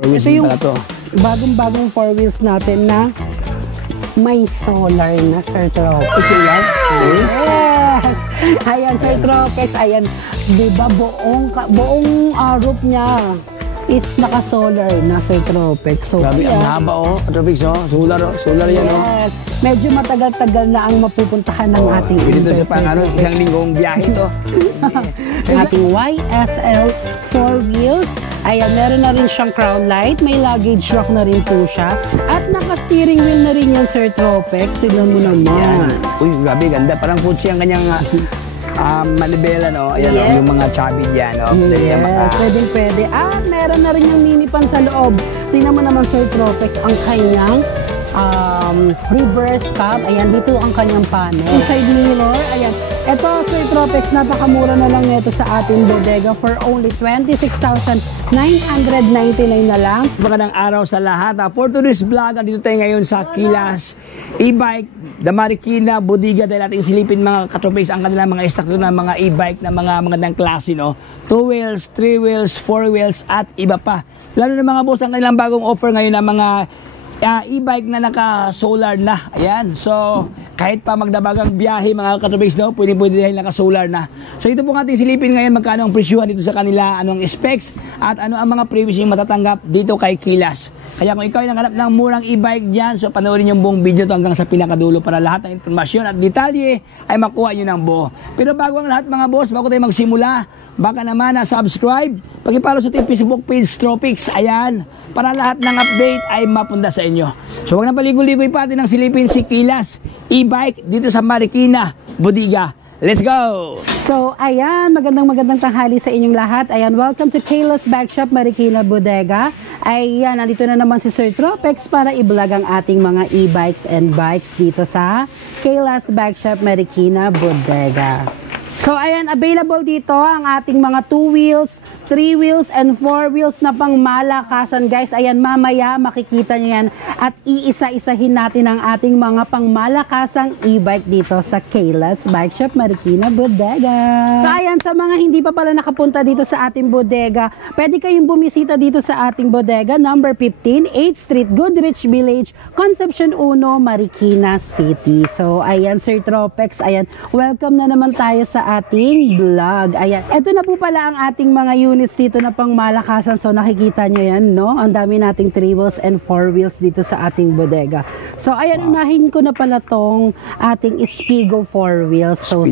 Ito yung bagong-bagong 4 wheels natin na may solar na, Sir Tropex. Ito yan? Yes! Ayan, Sir Tropex. Ayan, diba buong roof niya is naka-solar na, Sir Tropex. So, grabe, ang haba Tropex, solar yan. Yes, medyo matagal-tagal na ang mapupuntahan ng ating dito sa isang linggong biyahe ito. Ating YSL 4 wheels. Ayan, meron na rin siyang crown light. May luggage rack na rin po siya. At naka-steering wheel na rin yung Sir Tropex. Tignan mo naman. Uy, grabe, ganda. Parang kutsi ang kanyang manibela, no? Ayan, yes. Yung mga chubby dyan, no? Yes, pwede. At meron na rin yung mini pan sa loob. Tingnan mo naman, Sir Tropex, ang kanyang reverse cab. Ayan, dito ang kanyang panel. Side mirror, ayan. Ito, Sir Tropex, napakamura na lang nito sa ating bodega for only 26,999 na lang. Magandang araw sa lahat. For today's vlog, andito tayo ngayon sa Kilas E-Bike, The Marikina Bodega, dahil ating silipin mga katropex ang kanilang mga stock na mga e-bike na mga magandang klase, no? 2 wheels, 3 wheels, 4 wheels at iba pa. Lalo na mga boss, ang kanilang bagong offer ngayon ng mga e-bike na naka-solar na. Ayan. So, kahit pa magdabagang biyahe mga katropex, no? Pwede dahil naka-solar na. So, ito po ating silipin ngayon magkano ang presyuhan dito sa kanila, anong specs, at ano ang mga previous yung matatanggap dito kay Kilas. Kaya kung ikaw ay nanghanap ng murang e-bike dyan, so panoorin yung buong video to hanggang sa pinakadulo para lahat ng informasyon at detalye ay makuha nyo ng buo. Pero bago ang lahat mga boss, bago tayo magsimula, baka naman na-subscribe, pag-follow sa Facebook page Tropex, ayan, para lahat ng update ay mapunta sa inyo. So huwag na paligoy-ligoy pa atin ang silipin si Kilas E-Bike dito sa Marikina Bodega. Let's go! So, ayan, magandang tanghali sa inyong lahat. Ayan, welcome to Kilas Bike Shop Marikina Bodega. Ayan, nandito na naman si Sir Tropex para i-vlog ang ating mga e-bikes and bikes dito sa Kilas Bike Shop Marikina Bodega. So, ayan, available dito ang ating mga 2 wheels, 3 wheels, and 4 wheels na pang malakasan, guys. Ayan, mamaya makikita nyo yan at iisa-isahin natin ang ating mga pang malakasang e-bike dito sa Kilas Bike Shop Marikina Bodega. So, ayan, sa mga hindi pa pala nakapunta dito sa ating bodega, pwede kayong bumisita dito sa ating bodega, number 15, 8th Street, Goodrich Village, Concepcion 1, Marikina City. So, ayan, Sir Tropex, ayan, welcome na naman tayo sa ating vlog. Ayan, ito na po pala ang ating mga units dito na pang malakasan. So nakikita nyo yan, no? Ang dami nating 3 wheels and 4 wheels dito sa ating bodega. So ayan, unahin ko na pala tong ating Spigo 4 wheels. So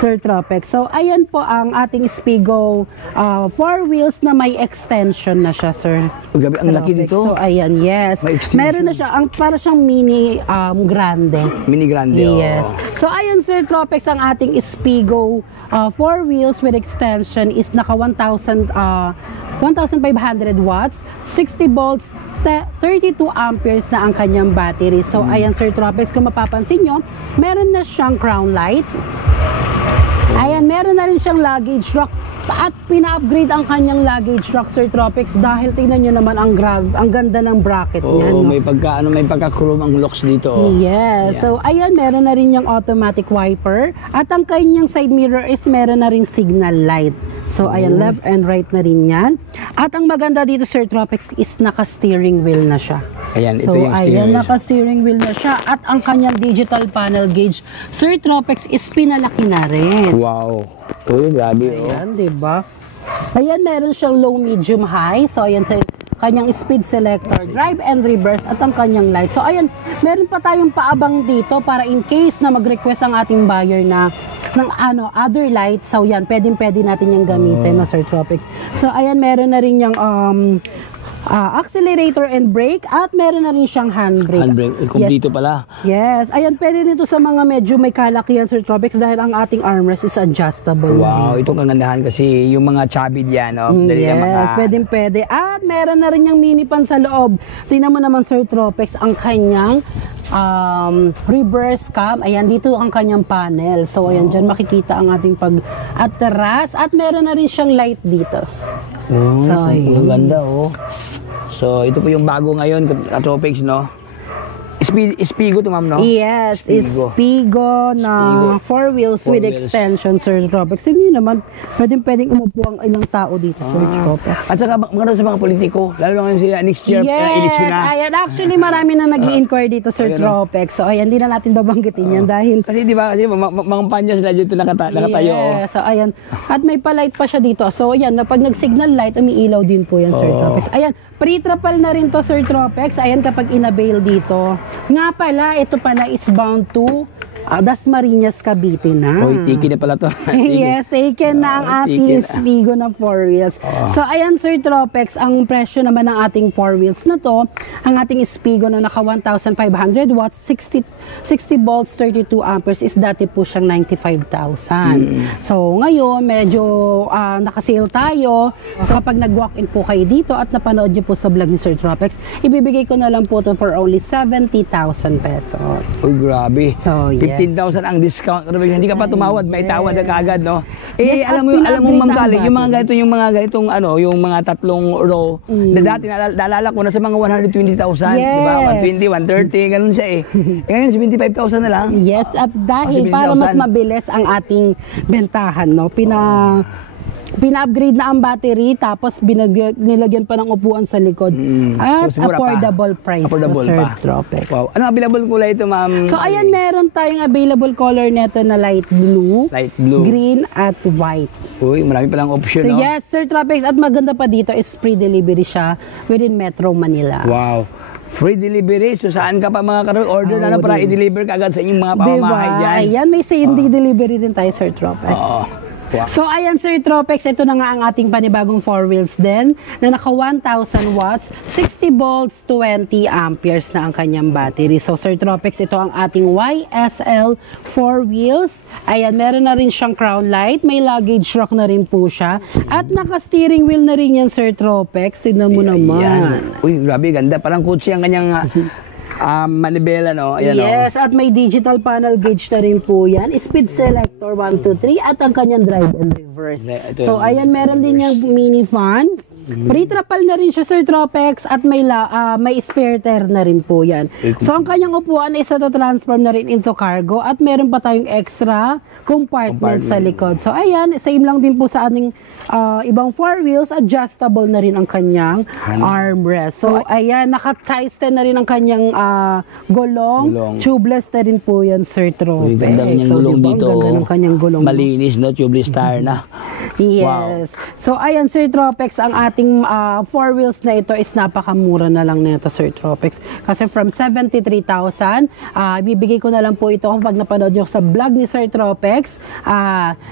Sir Tropex. So ayan po ang ating Spigo 4 wheels na may extension na siya, Sir. Grabe, ang laki nito. So ayan, yes. Meron na siya, para siyang mini grande. Mini grande, yes. So ayan, Sir Tropex, ang ating Spigo 4 wheels with extension is naka 1,500 watts, 60 volts, 32 amperes na ang kanyang battery. So ayan, Sir Tropex, kung mapapansin nyo, meron na siyang crown light. Ayan, meron na rin siyang luggage rack. At pina-upgrade ang kanyang luggage rack, Sir Tropex, dahil tingnan nyo naman ang ganda ng bracket niya. Oo, no? may pagka-chrome ang locks dito. Yes. Ayan. So, ayan, meron na rin yung automatic wiper. At ang kanyang side mirror is meron na rin signal light. So, ayan, left and right na rin yan. At ang maganda dito, Sir Tropex, is naka-steering wheel na siya. Ayan, ito so, yung steering wheel. naka-steering wheel na siya. At ang kanyang digital panel gauge, Sir Tropex, is pinalaki na rin. Wow. Uy, grabe. Ayan, diba? Ayan, meron siyang low, medium, high. So, ayan sa kanyang speed selector, drive and reverse, at ang kanyang light. So, ayan, meron pa tayong paabang dito para in case na mag-request ang ating buyer na ng other light. So, yan, pwede natin yung gamitin na, Sir Tropex. So, ayan, meron na rin yung accelerator and brake, at meron na rin siyang handbrake. Handbrake, kompleto pala. Yes, ayan, pwede nito sa mga medyo may kalakihan, Sir Tropex, dahil ang ating armrest is adjustable. Wow, ito kagandahan kasi yung mga chubby diyan, no? Yes, pwede. At meron na rin yung mini pan sa loob. Tingnan mo naman, Sir Tropex, ang kanyang reverse cam. Ayan, dito ang kanyang panel. So, ayan, dyan makikita ang ating pag-atras. At meron na rin siyang light dito. So, ang ganda, oh. So, ito po yung bago ngayon, Tropex, no? Spigo to, ma'am, no? Yes, Spigo. Spigo na 4 wheels Four with wheels. extension, Sir Tropex. Hindi naman, pwedeng umupo ang ilang tao dito, Sir Tropex. At saka maganda sa mga politiko, lalo na ngayon sila next year, election Yes, na. ayan. Actually, marami na nag-i-inquire dito, Sir Ayan, Tropex. So, ayan, hindi na natin babanggitin yan dahil... Kasi di ba, kasi mga panya sila dito nakatayo. Yes, so ayan. At may pa-light pa siya dito. So, ayan, pag nag-signal light, umiilaw din po yan, Sir Tropex. Ayan, pre-trapal na rin to, Sir Tropex. Ayan, kapag in-avail dito. Nga pala, ito pala is bound to Dasmariñas, Cavite na. Oy, tiki na pala to. Yes, taken na ang ating Spigo na 4 wheels. So, ayan, Sir Tropex, ang presyo naman ng ating 4 wheels na to, ang ating Spigo na naka 1,500 watts, 60 volts, 32 amperes is dati po siyang 95,000. So, ngayon, medyo nakasale tayo. So, kapag nag-walk-in po kayo dito at napanood niyo po sa vlog ni Sir Tropex, ibibigay ko na lang po to for only 70,000 pesos. Uy, grabe. So, yes. 15,000 ang discount. Hindi ka pa tumawad, may tawad na kaagad, no? Eh, Yes, alam mo, Ma'am Kali, yung mga ganitong yung mga tatlong row, na dati naalala ko na sa mga 120,000, di ba? 120, 130, ganun siya eh. Ngayon, 75,000 na lang. Yes, at dahil 70,000. para mas mabilis ang ating bentahan, no? Pina-upgrade na ang battery, tapos nilagyan pa ng upuan sa likod. At Mas mura pa. affordable price, Affordable Sir pa. Tropex. Wow. Ano available kulay ito, ma'am? So, ayan, meron tayong available color neto na light blue, Light blue. green, at white. Uy, marami palang option, So, no? yes, Sir Tropex, at maganda pa dito is free delivery siya within Metro Manila. Wow. Free delivery. So, saan ka pa mga karoon? Order na para i-deliver ka agad sa inyong mga pamamahay dyan. Ayan, may same-day delivery din tayo, Sir Tropex. Oo. Wow. So, ayan, Sir Tropex, ito na nga ang ating panibagong 4 wheels din na naka 1,000 watts, 60 volts, 20 amperes na ang kanyang battery. So, Sir Tropex, ito ang ating YSL 4 wheels. Ayan, meron na rin siyang crown light, may luggage rack na rin po siya, at naka-steering wheel na rin yan, Sir Tropex. Tignan mo naman. Uy, grabe, ganda. Parang kutsi ang kanyang manibela, no? Ayan, Yes, at may digital panel gauge na rin po yan. Speed selector 1, 2, 3 at ang kanyang drive and reverse. Ito So, yung ayan, meron din yung mini fan. Pre-trapal na rin siya, Sir Tropex, at may spare tire na rin po yan. So, ang kanyang upuan is transform na rin into cargo at meron pa tayong extra compartment sa likod. So, ayan, same lang din po sa ating ibang 4 wheels, adjustable na rin ang kanyang armrest. So, ayan, naka-size 10 na rin ang kanyang gulong. Tubeless na rin po yan, Sir Tropex. Uy, ganda niyang gulong diba, dito. ang ganda ng kanyang gulong. Malinis, no? Tubeless tire na. Yes. So, ayan, Sir Tropex, ang ating 4 wheels na ito is napakamura na lang nito, Sir Tropex. Kasi from 73,000, bibigay ko na lang po ito kapag napanood nyo sa vlog ni Sir Tropex.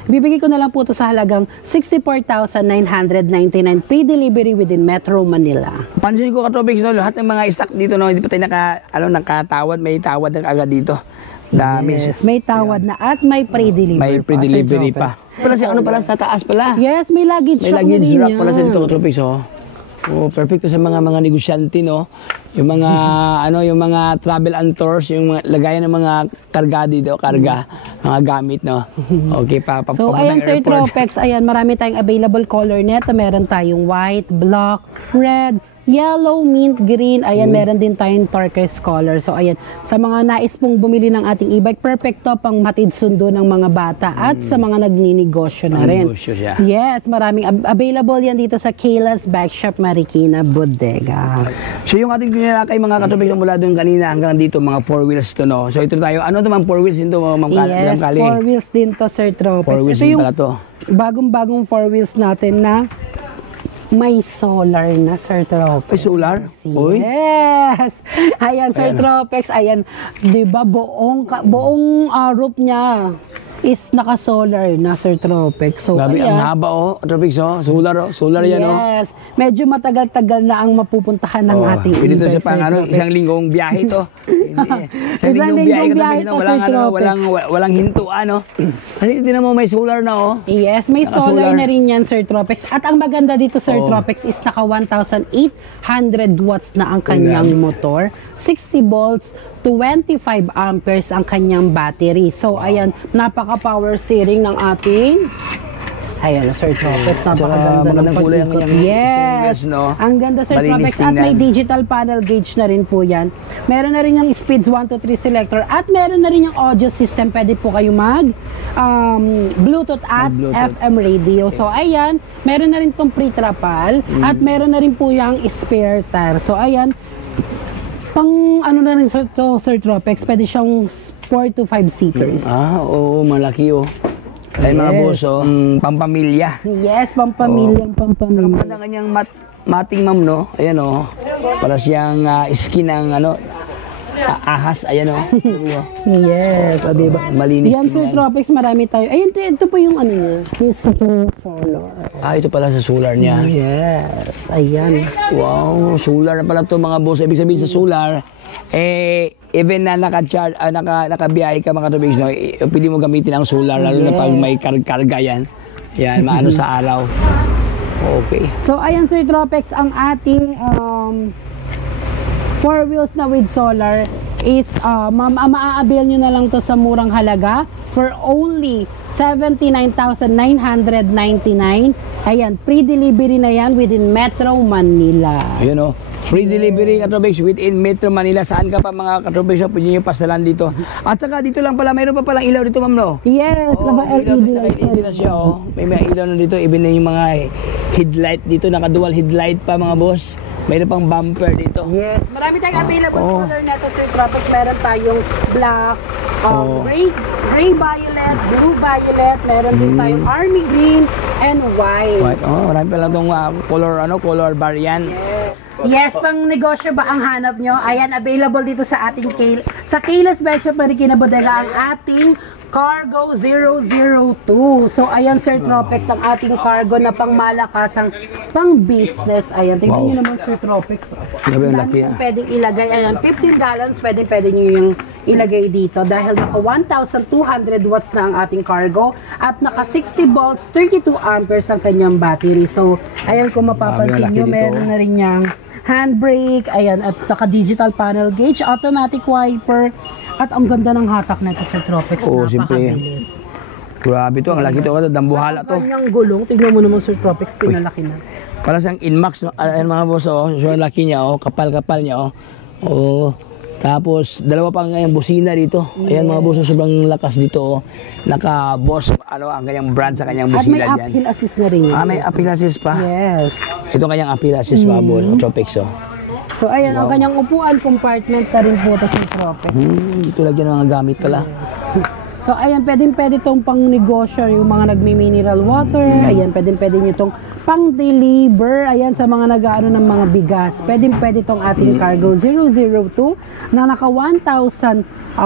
Bibigay ko na lang po ito sa halagang 64,999 pre-delivery within Metro Manila. Pansin ko, Katropix, no? Lahat ng mga stock dito, no? Hindi pa tayo nakatawad. May tawad na agad dito. Dami. Yes, may tawad na at may pre-delivery May pre-delivery pa. Pala siya, ano pala, sa taas pala. Yes, may luggage May rack na luggage rin rack pala sa yan. dito, Katropix, oh. Oh, perfecto sa mga negosyante, no? Yung mga yung mga travel and tours, yung mga lagayan ng mga karga dito, mga gamit, no? Okay, So, ayan, Sir Tropex, ayan, marami tayong available color neto. Meron tayong white, black, red, yellow, mint, green. Ayan, meron din tayong turquoise color. So, ayan, sa mga nais pong bumili ng ating e-bike, perfect to pang matid sundo ng mga bata at sa mga nagninegosyo na rin. Negosyo siya. Yes, maraming available yan dito sa Kayla's Bike Shop Marikina Bodega. So, yung ating pinalakay mga Katropix mula doon kanina hanggang dito, mga 4 wheels to, no? So, ito tayo. Ano naman 4 wheels dito, Ma'am Yes, Kali? 4 wheels din to, Sir Tropex. 4 wheels Ito din yung pala to. bagong-bagong 4 wheels natin na may solar na, Sir Tropex. Ay, solar? Uy. Yes! Ayan, Sir Tropex, ayan, di ba buong roof niya is naka-solar na, Sir Tropex. So, Grabe, ang ayan. haba, oh. Katropix, oh. Solar yan, oh. Yes. Medyo matagal-tagal na ang mapupuntahan ng ating Pwede to sa e-bike, Sir Tropex. isang linggong biyahe to. Isang linggong biyahe, Katropix, no? Walang hintuan, no? Kasi tinan mo, may solar na, oh. Yes, may Naka-solar. solar na rin yan, Sir Tropex. At ang maganda dito, Sir Tropex, is naka 1,800 watts na ang kanyang motor. 60 volts, 25 amperes ang kanyang battery. So, ayan, napaka-power steering ng ating Ayan, Sir Tropex, Tsaka napakaganda magandang kulay ang pag-ikot. kanyang Yes! stainless, no? Ang ganda, Sir Malinis Tropex. At may tingnan. digital panel gauge na rin po yan. Meron na rin yung speeds 1 to 3 selector. At meron na rin yung audio system. Pwede po kayo mag Bluetooth at Bluetooth. FM radio. So, ayan. Meron na rin tong pre-trapal. At meron na rin po yung spare tire. So, ayan. Pang ano na rin Sir Tropex. Pwede siyang 4 to 5 seaters. Oo, malaki oh. Ay mga Yes. boss, oh, pampamilya. Yes, pampamilyang pampamilya. Maganda kanyang mating ma'am, no? Ayan oh. Para siyang skin ng ano, ahas, ayan oh. Yes, o diba? Malinis Yan, Sir tingnan. Tropex, marami tayo. Ayun, ito po yung ano niya. Yung solar. Ito pala sa solar niya. Yes, ayan. Wow, solar na pala to mga boss. Ibig sabihin sa solar, even na naka-charge, nakabiyahe ka mga tubig, no, pwede mo gamitin ang solar, lalo na pag may karga yan. Yan, maano sa araw. Okay. So, ayan, Sir Tropex, ang ating 4 wheels na with solar is maa-avail nyo na lang to sa murang halaga for only 79,999. Ayan, pre-delivery na yan within Metro Manila. Ayun oh. Free delivery Katrobex within Metro Manila. Saan ka pa mga Katrobex, pwede nyo pasalan dito. At saka dito lang pala, mayroon pa palang ilaw dito ma'am, no? Yes, naka-LED light. LED na siya, oh. May ilaw na dito, even na yung mga headlight dito, naka-dual headlight pa mga boss. Mayroon pang bumper dito. Yes, marami tayong available color na to, Sir Tropex. Meron tayong black, gray violet, blue violet, meron din tayong army green, and white. White, oh, marami pala itong color variant. Yes, pang negosyo ba ang hanap nyo? Ayan, available dito sa ating sa Kayla's Bike Shop Marikina Bodega ang ating Cargo 002. So, ayan, Sir Tropex, ang ating cargo na pang malakasang pang business. Ayan, tingnan nyo naman, Sir Tropex. Grabe ang laki, Kung pwedeng ilagay, ayan, 15 gallons, pwede nyo yung ilagay dito. Dahil naka 1,200 watts na ang ating cargo at naka 60 volts, 32 amperes ang kanyang battery. So, ayan, kung mapapansin nyo, meron na rin niyang handbrake, ayan, at naka-digital panel gauge, automatic wiper, at ang ganda ng hatak na ito, Sir Tropex. Oo, siyempre. Napakabilis. Grabe to, ang laki to, dambuhala to. Ang kanyang gulong, tignan mo naman, Sir Tropex, pinalaki na. Para siyang Inmax, no? Ayan mga boss, oh, so laki niya, oh, kapal-kapal niya, oh. Oh. Tapos, dalawa pang kanyang busina dito. Ayan mga boss, sobrang lakas dito, oh. Naka-boss, ang kanyang brand sa kanyang At may busina dyan. uphill assist na rin yun. May uphill assist pa. Yes. Ito kanyang uphill assist, mga boss, Tropex, oh. So, ayan, ang kanyang upuan, compartment na rin po ito, Sir Tropex. Dito lagyan ng mga gamit pala. So, ayan, pwede itong pang negosyo, yung mga nagmi-mineral water, ayan, pwede nyo itong pang deliver, ayan, sa mga nag-aano ng mga bigas. Pwede itong ating Cargo 002 na naka 1,200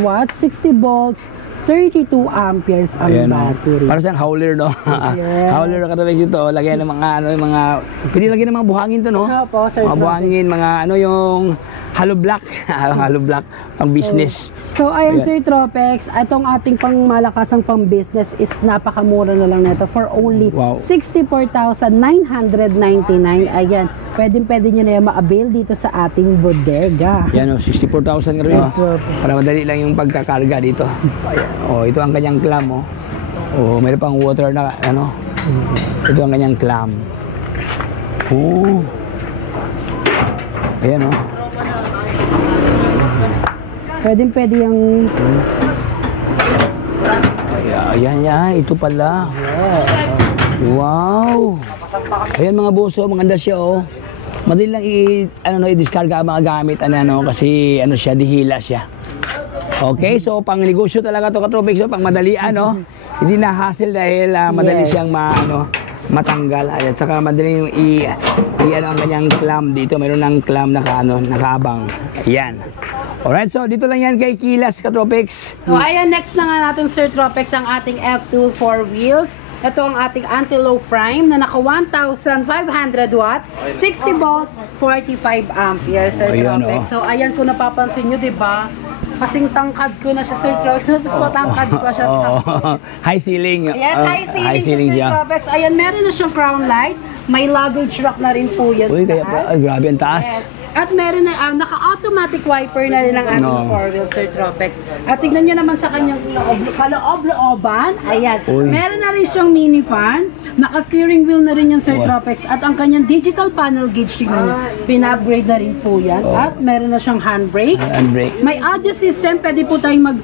watts, 60 volts, 32 amperes ang Ayan, battery. para siyang howler, no? Yes. Howler na katawag dito, lagyan ng mga, pwede lagyan ng mga buhangin to, no? Opo, Sir Mga Tropex. buhangin, mga yung hollow block, hollow block, pang business. So, ayan, Ayan. Sir Tropex, itong ating pang malakasang pang business is napakamura na lang nito for only Wow. 64,999. Ayan, pwede nyo na yung ma-avail dito sa ating bodega. Yan, 64,000 nga rin, oh. Para madali lang yung pagkakarga dito. Ayan. Oh, ito ang kanyang clam, oh. Oh, mayroon pang water na, ito ang kanyang clam. Oh. Ayan, oh. Pwede yung... Ayan, ito pala. Wow. Ayan mga boss, oh, maganda siya, oh. Madali lang i-discarga ang mga gamit, kasi siya, dihila siya. Okay, so pang negosyo talaga to Katropex, so pang madalian, no? Hindi na hassle dahil madali siyang matanggal. At saka madali yung ang kanyang clam dito. Mayroon ng clam nakaabang. Ayan. Alright, so dito lang yan kay Kilas Katropex. So, ayan, next na nga natin, Sir Tropex, ang ating F2 4 wheels. Ito ang ating anti-low frame na naka 1,500 watts, 60 volts, 45 amperes, Sir Ayan, Tropex. So, ayan, kung napapansin nyo, di ba? Kasing tangkad ko na siya, Sir Tropex. Mas matangkad ko siya sa... High ceiling. Yes, high ceiling siya, Sir Tropex. Ayan, meron na siyang crown light. May luggage rack na rin po yan. Uy, sa kaya taas. grabe ang taas. Yes. At meron na, naka-automatic wiper na rin ang ating No. 4-wheel, Sir Tropex. At tignan nyo naman sa kanyang kaloob-looban. Ayan. Uy. Meron na rin siyang mini fan. Naka-steering wheel na rin yung Sir Wow. Tropex. At ang kanyang digital panel gauge, tignan nyo, pina-upgrade na rin po yan. Oh. At meron na siyang handbrake. Handbrake. May audio system, pwede po tayong mag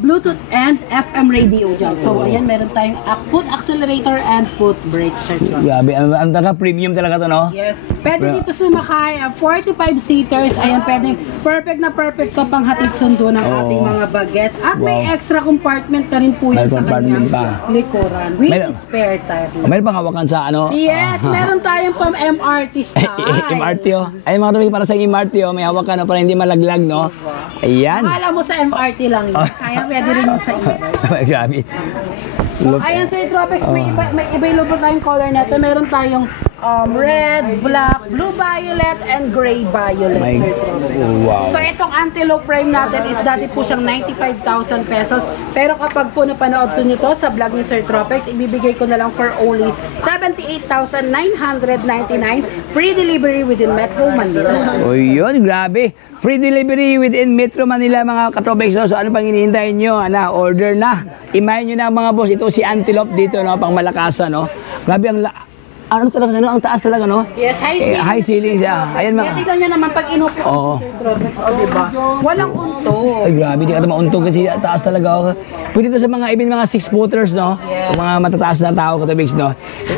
Bluetooth and FM radio dyan. So, ayan, meron tayong foot accelerator and foot brake, Sir Tropex. Grabe, ang premium talaga to, no? Yes. Pwede Yeah. dito sumakay, 4 to 5 seaters. Ayan, pwede perfect na perfect to pang hatid sundo ng Oo. ating mga bagets. At may Wow. extra compartment na rin po yan May sa compartment kanyang pa. likuran. With May- spare tire. Meron bang hawakan sa ano? Yes, meron tayong pang MRT style. MRT, oh. Ay, mga tubig para sa MRT, oh. May hawakan, no, para hindi malaglag, no? Ayan. Akala mo sa MRT lang yun. Kaya pwede rin yun sa e-bike. Grabe. So, ayan, Sir Tropex, may available tayong color natin. Meron tayong red, black, blue violet, and gray violet, My, Sir Tropex. wow. So, itong antelope frame natin is dati po siyang 95,000 pesos. Pero kapag po napanood ko nito sa vlog ni Sir Tropex, ibibigay ko na lang for only 78,999 free delivery within Metro Manila. O yun, grabe. Free delivery within Metro Manila, mga katrobex. So ano pang hinihintay nyo? Order na. Imahin nyo na, mga boss. Ito si Antelope dito, no? Pang malakasan, no? Grabe ano talaga, no? Ang taas talaga, no? Yes, high ceiling. High ceiling siya. Ayan, mga... Kaya tignan nyo naman pag inupo Oo. si Sir Tropex, o diba? Walang unto. Ay, grabe. Di ka ito mauntog kasi taas talaga. Oh. Pwede ito sa mga, even mga 6-footers, no? Yes. Mga matataas na tao, katrobex, no?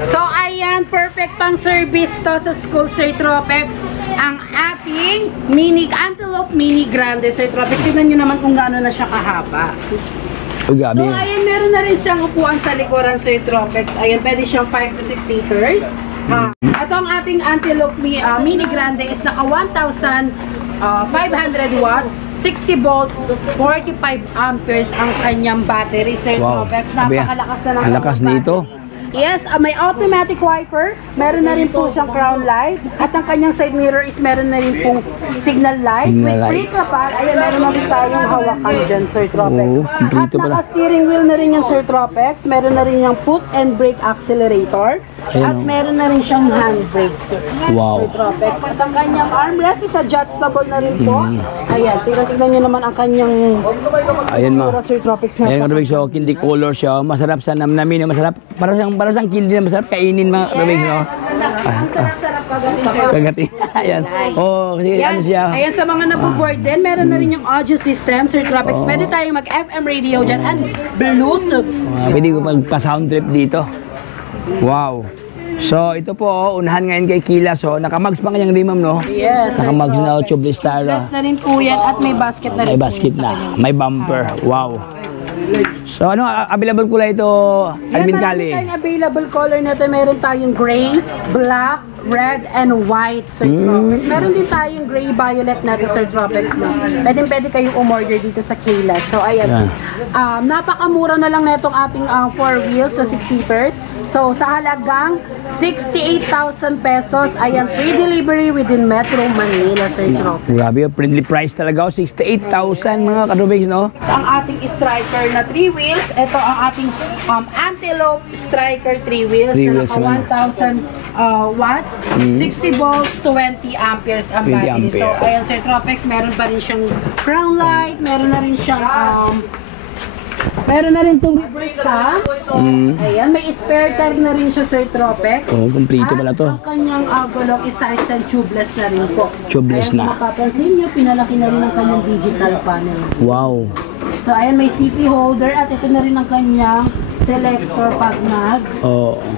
So, ayan, perfect pang service to sa school, Sir Tropex. Ang ating Antelope Mini Grande, Sir Tropex. Tignan nyo naman kung gaano na siya kahaba. Oh, grabe. So, ayan, meron na rin siyang upuan sa likuran, Sir Tropex. Ayan, pwede siyang 5 to 6 seaters. Ito ang ating Antelope Mini Grande is naka 1,500 watts, 60 volts, 45 amperes ang kanyang battery, Sir Wow. Tropex. Sabi, Napakalakas na ng ang lakas battery. nito. Yes, may automatic wiper, meron na rin po siyang crown light, at ang kanyang side mirror is meron na rin pong signal light. Signal With lights. pre-trapal, ayan, meron na rin tayong hawakan dyan, Sir Tropex. Oo, At kompleto pala. naka-steering wheel na rin yung Sir Tropex, meron na rin yung foot and brake accelerator, Ayan, at oh. meron na rin siyang handbrake, Sir, Wow. Sir Tropex. At ang kanyang armrest is adjustable na rin po. Ayan, tignan nyo naman ang kanyang Ayan, mga. itsura, Sir Tropex. Ayan, katrobex, so candy color siya. Masarap sa namnamin, masarap. Parang siyang candy na masarap kainin, mga katrobex, no? Ang sarap-sarap kagatin, Sir. Kagati. Ayan. Oh, kasi Yan. ano siya. Ayan, sa mga nabuboard din, meron na rin yung audio system, Sir Tropex. Oh. Pwede tayong mag-FM radio dyan and Bluetooth. Pwede ko magpa-sound trip dito. Wow. So, ito po, unahan ngayon kay Kilas, oh. Naka-mags pa kanyang limam, no? Yes, Sir Naka-mags na, Tropex. tubeless tire. Tubeless na rin po yan at may basket na rin May po basket yan sa na. kanyang- May bumper. Wow. So, ano, available kulay ito, Yan, Alvin marami Cali? tayong available color nito. Meron tayong gray, black, red, and white, Sir Tropex. Meron din tayong gray violet na to, Sir Tropex. Pwede kayong umorder dito sa Kayla. So, ayan. Yan. Napakamura na lang netong ating 4 wheels to 6 seaters. So, sa halagang 68,000 pesos, ayan, free delivery within Metro Manila, Sir Tropex. Grabe, friendly price talaga, oh. 68,000 mga katrobex, no? Ang ating striker na 3 wheels, ito ang ating Antelope Striker 3 wheels Three na wheels naka naman. 1,000 watts, 60 volts, 20 amperes ang 20 battery. So, ampere. ayan, Sir Tropex, meron pa rin siyang crown light, meron na rin siyang meron na rin itong reverse cam. Ayan, may spare tire na rin siya, Sir Tropex. Oh, kompleto pala to. At ang kanyang gulong is size and tubeless na rin po. Tubeless Ayan, na. kung mapapansin nyo, pinalaki na rin ang kanyang digital panel. Wow. So, ayan, may CP holder at ito na rin ang kanyang selector pag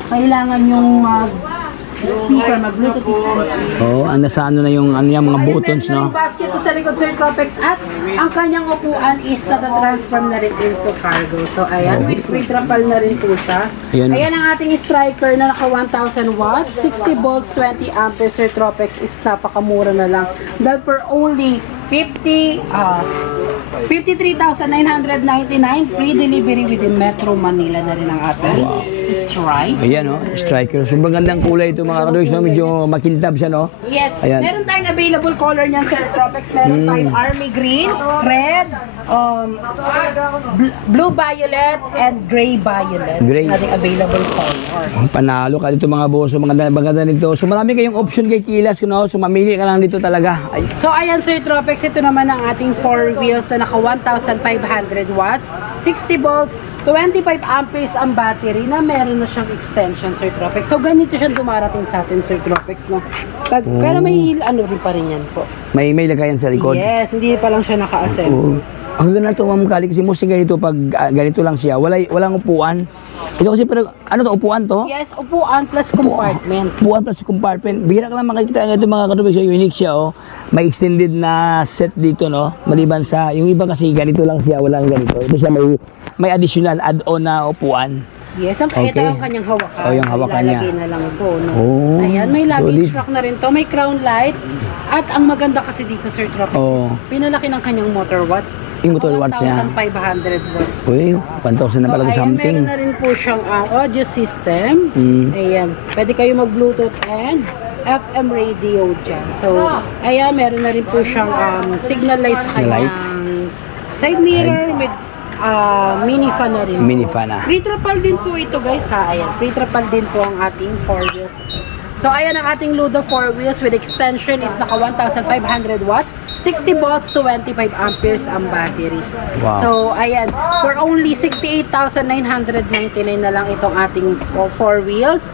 kailangan yung speaker, mag-bluetooth speaker. Oh, nasa ano na yung mga buttons, Meron na no? rin basket to sa likod, Sir Tropex, at ang kanyang upuan is natatransform na rin into cargo. So, ayan, with trapal na rin po siya. Ayan. Ayan ang ating striker na naka 1,000 watts, 60 volts, 20 amperes, Sir Tropex, is napakamura na lang. Dahil for only 50 53,999 free delivery within Metro Manila na rin ang ating strike. Ayan, no? Striker. So, magandang kulay ito mga katubigs, no? Medyo makintab siya, no? Yes. Ayan. Meron tayong available color niyan, Sir Tropex. Meron tayong army green, red, blue violet, and gray violet. Gray. Nating available color. Panalo ka dito mga boss. So, maganda nito. So, marami kayong option kay Kilas, no? So, mamili ka lang dito talaga. Ay. So, ayan, Sir Tropex. Ito naman ang ating 4 wheels na naka 1,500 watts, 60 volts, 25 amperes ang battery na meron na siyang extension, Sir Tropex. So, ganito siya dumarating sa atin, Sir Tropex, no? Pero may ano rin pa rin yan po. May lagayan sa likod. Yes, hindi pa lang siya naka-assemble. Ang ganda ito, Ma'am Kali, kasi mostly ganito, pag ganito lang siya, walang upuan. Ito kasi, pero, ano to, upuan to? Yes, upuan plus compartment. Upuan plus compartment. Bihira ka lang makikita ito mga katubig, unique siya, oh. May extended na set dito, no? Maliban sa, yung iba kasi ganito lang siya, walang ganito. Ito siya may additional add-on na upuan. Yes, ito ang kanyang hawakan. Oh, yung hawakan niya. Ilalagay na lang ito, no? Oh, Ayan, may luggage solid. rack na rin to, may crown light. At ang maganda kasi dito, Sir Tropex, pinalaki ng kanyang motor watts. Yung motor watts niya. 1,500 watts. Uy, 1,000 na pala ayan, something. meron na rin po siyang audio system. Ayan, pwede kayo mag-Bluetooth and FM radio dyan. So, ayan, meron na rin po siyang signal lights sa kanyang side mirror with mini fan na rin. Mini fan na. Pre-trapal din po ito, guys, ha. Ayan, pre-trapal din po ang ating 4 wheels. So, ayan ang ating Ludo 4 wheels with extension is naka 1,500 watts, 60 volts to 25 amperes ang batteries. Wow. So, ayan, for only 68,999 na lang itong ating 4 wheels.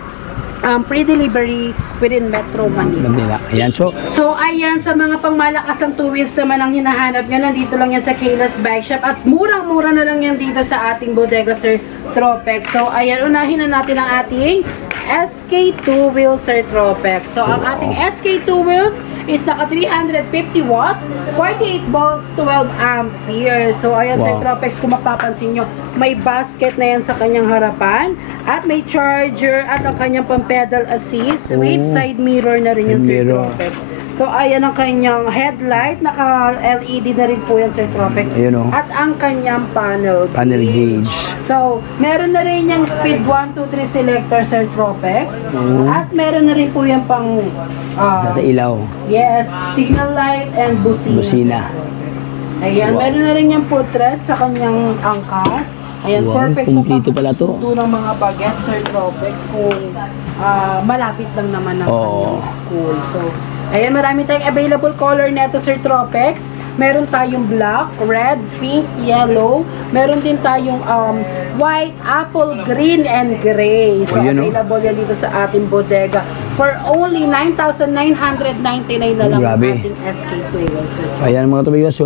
Pre-delivery within Metro Manila. Ayan, So, ayan, sa mga pangmalakasang 2 wheels naman ang hinahanap nyo, nandito lang yan sa Kayla's Bike Shop at murang-mura na lang yan dito sa ating bodega, Sir Tropex. So, ayan, unahin na natin ang ating SK2 wheels, Sir Tropex. So, ang ating SK2 wheels is naka 350 watts, 48 volts, 12 amperes. So, ayan, Sir Tropex, kung mapapansin nyo, may basket na yan sa kanyang harapan at may charger at ang kanyang pang-pedal assist with side mirror na rin yan, Sir Tropex. So, ayan ang kanyang headlight. Naka-LED na rin po yan, Sir Tropex. At ang kanyang panel gauge. So, meron na rin yung speed 1, 2, 3 selector, Sir Tropex. At meron na rin po yung pang nasa ilaw. Yes, signal light and busina. Ayan, meron na rin yung footrest sa kanyang angkas. Ayan, perfect kompleto pala to. Sundo ng mga bagets, Sir Tropex, kung malapit lang naman ang kanyang school. So, ayan, marami tayong available color neto, Sir Tropex. Meron tayong black, red, pink, yellow. Meron din tayong white, apple, green, and gray. So, available yan dito sa ating bodega. For only 9,999 na lang ang ating SK2. Ayan mga tubigas,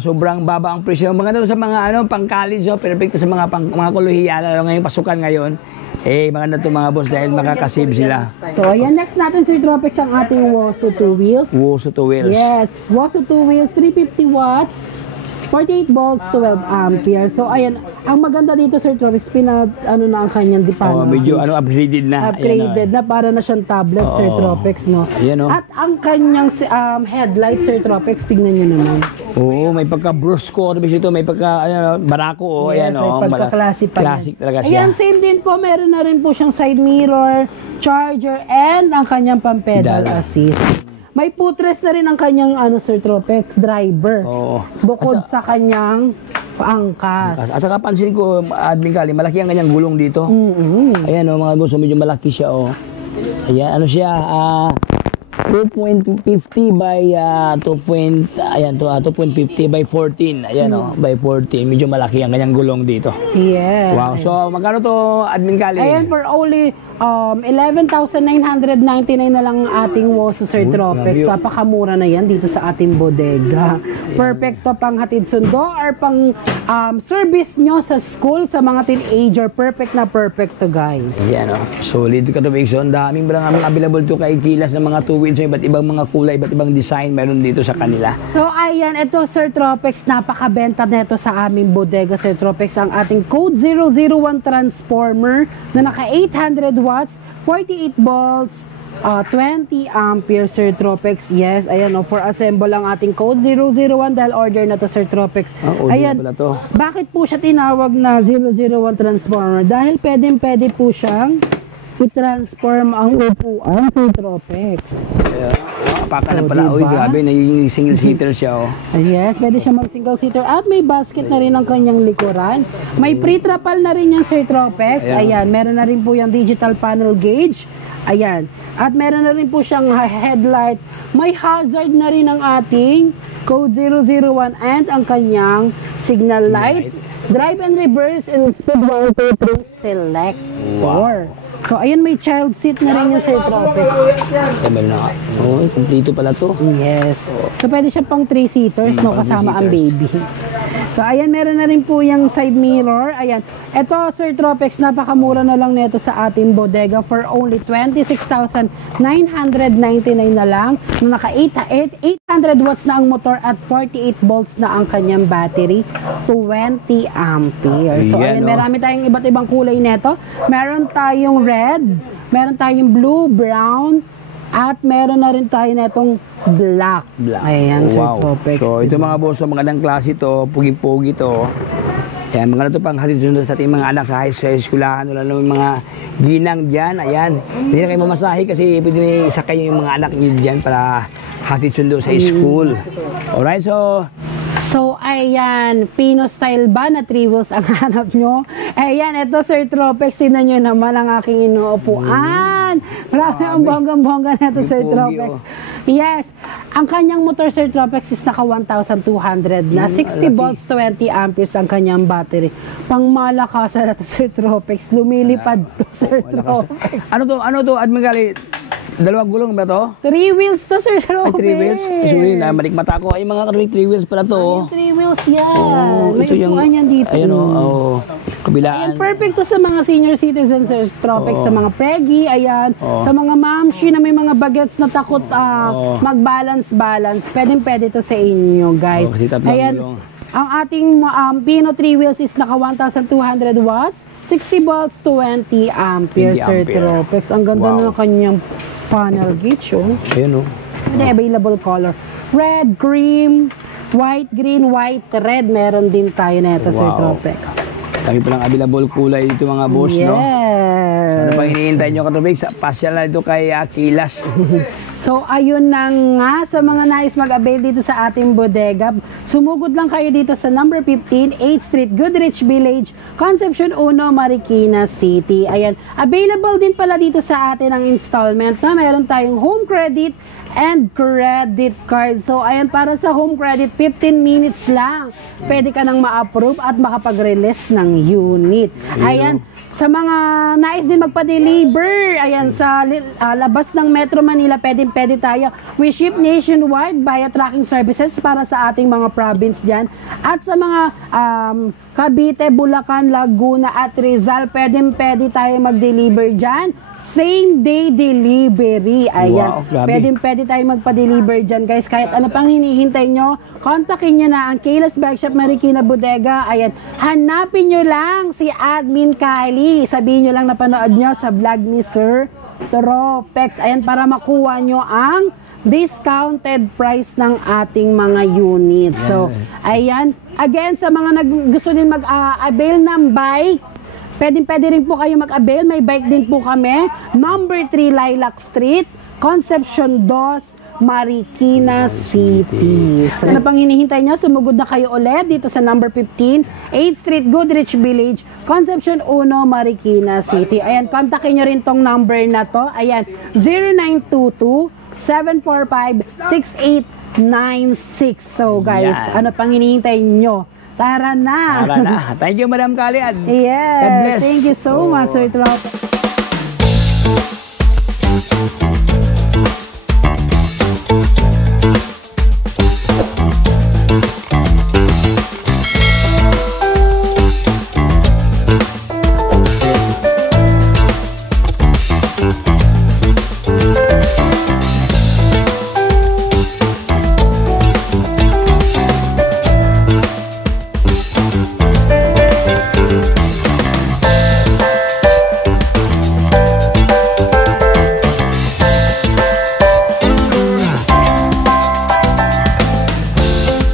sobrang baba ang presyo. Maganda sa mga pang-college, perfecto sa mga kolohiya, lalo ngayong pasukan ngayon. Maganda to mga boss dahil makakasave sila. So, ayan, next natin, Sir Tropex, ang ating Wosu 2 wheels. Wosu 2 wheels. Yes, Wosu 2 wheels, 350 watts, 48 volts, 12 amperes. So, ayan, ang maganda dito, Sir Tropex, na ang kanyang panel. Medyo upgraded na. Upgraded na, para na siyang tablet, Sir Tropex, no? At ang kanyang headlight, Sir Tropex, tignan nyo naman. May pagka-brusco, may barako, yes, may pagka-classy pa yan. Classic talaga siya. Ayan, same din po, meron na rin po siyang side mirror, charger, and ang kanyang pang-pedal assist. May footrest na rin ang kanyang Sir Tropex driver. Bukod sa kanyang paangkas. At saka pansin ko, Admin Kali, malaki ang kanyang gulong dito. Ayan mga boss, medyo malaki siya. Ayan, siya, 2.50 by 2.50 by 14. Ayan by 14. Medyo malaki ang kanyang gulong dito. Yes. Wow. So, magkano to, Admin Kali? Ayan, for only 11,999 na lang ang ating Wosu, Sir Tropex. Napakamura na yan dito sa ating bodega. Perfect to pang hatid sundo or pang service nyo sa school sa mga teenager. Perfect na perfect to, guys. Ayan solid ka to, Bigson. Daming available to kay Kilas ng mga 2 wheels, iba't ibang mga kulay, iba't ibang design meron dito sa kanila. So, ayan, ito, Sir Tropex, napakabenta neto sa aming bodega, Sir Tropex, ang ating Code 001 Transformer na naka 800 watts, 48 volts, 20 ampere, Sir Tropex. Yes, ayan o, for assemble ang ating code 001 dahil order na to, Sir Tropex. Ayan, pala to. Bakit po siya tinawag na 001 transformer? Dahil pwede po siyang i-transform ang upuan, Sir Tropex. Paka na pala. Diba? Uy, grabe, naging single seater siya. Yes, pwede siya mag single seater at may basket na rin ang kanyang likuran. May pre-trapal na rin yan, Sir Tropex. Ayan, meron na rin po yung digital panel gauge. Ayan. At meron na rin po siyang headlight. May hazard na rin ang ating code 001 and ang kanyang signal light. Drive and reverse and speed 1, 2, 3, select 4. So, ayun, may child seat na rin yung Sir Tropex. Meron na. Oo, kompleto pala to. Yes. So, pwede siya pang 3-seaters, no? Kasama ang baby. So, ayan, meron na rin po yung side mirror. Ayan. Ito, Sir Tropex, napakamura na lang nito sa ating bodega for only 26,999 na lang. Naka 800 watts na ang motor at 48 volts na ang kanyang battery. 20 ampere. So, ayan, marami tayong iba't ibang kulay nito. Meron tayong red, meron tayong blue, brown, at meron na rin tayo netong black. Ayan, Sir Tropex. So, ito mga boss, so magandang klase to, pugi-pugi to. Ayan, mga ito pang hatid sundo sa ating mga anak sa high schoolahan, wala naman mga ginang dyan. Ayan, hindi na kayo mamasahe kasi pwede isakay yung mga anak nyo dyan para hatid sundo sa school. Alright, So, ayan, Pino style ba na 3 wheels ang hanap nyo? Ayan, ito Sir Tropex, tinan nyo naman ang aking inuupuan. Marami ang bonggang-bongga na ito, Sir Tropex. Yes, ang kanyang motor, Sir Tropex, is naka 1,200 na. 60 volts, 20 amperes ang kanyang battery. Pang malakasan na ito, Sir Tropex. Lumilipad to, Sir Tropex. Ano to, Admiral? Dalawang gulong ba to? 3 wheels to, Sir Tropex. Ay, 3 wheels? Kasi malikmata ko. Ay, mga 3 wheels pala to. 3 wheels yan. May upuan yan dito. Ayan kabilaan. Ayan, perfect to sa mga senior citizens, Sir Tropex. Sa mga preggy, ayan. Sa mga mamshi na may mga bagets na takot mag-balance. Pwede to sa inyo, guys. Kasi tatlong gulong. Ang ating Pino 3 wheels is naka 1,200 watts. 60 volts, 20 ampere, Sir Tropex. Ang ganda na kanyang panel gauge, Ayan, The available color. Red, green, white, green, white, red. Meron din tayo na ito, Sir Tropex. Kami palang available kulay dito mga boss, no? Ano pang iniintay nyo, Tropex? Pasyal na dito kay Kilas. So, ayun na nga sa mga nais mag-avail dito sa ating bodega. Sumugod lang kayo dito sa number 15, 8th Street, Goodrich Village, Concepcion 1, Marikina City. Ayan. Available din pala dito sa atin ang installment na meron tayong home credit and credit card. So, ayan, para sa home credit, 15 minutes lang. Pwede ka nang ma-approve at makapag-release ng unit. Ayan. Sa mga nais din magpa-deliver, ayan, sa labas ng Metro Manila, pwede tayo. We ship nationwide via tracking services para sa ating mga province dyan. At sa mga Cavite, Bulacan, Laguna at Rizal, pwede tayo mag-deliver dyan. Same day delivery. Ayan. Wow, pwede tayo magpa-deliver dyan, guys. Kahit ano pang hinihintay nyo, kontakin nyo na ang Kilas Bike Shop Marikina Bodega. Ayan. Hanapin nyo lang si Admin Kylie. Sabihin nyo lang na panood nyo sa vlog ni Sir Tropex. Ayan, para makuha nyo ang discounted price ng ating mga units. So, ayan. Again, sa mga gusto din mag-avail ng bike, pwede rin po kayo mag-avail. May bike din po kami. Number 3 Lilac Street, Concepcion 2, Marikina City. So, ano pang hinihintay nyo? Sumugod na kayo ulit dito sa number 15, 8th Street, Goodrich Village, Concepcion 1, Marikina City. Ayan, kontakin nyo rin tong number na to. Ayan, 0922-745-6896. So guys, ano pang hinihintay nyo? Tara na! Thank you, Madam Kaliad. Yes, God bless. thank you so much, Sir Tropex.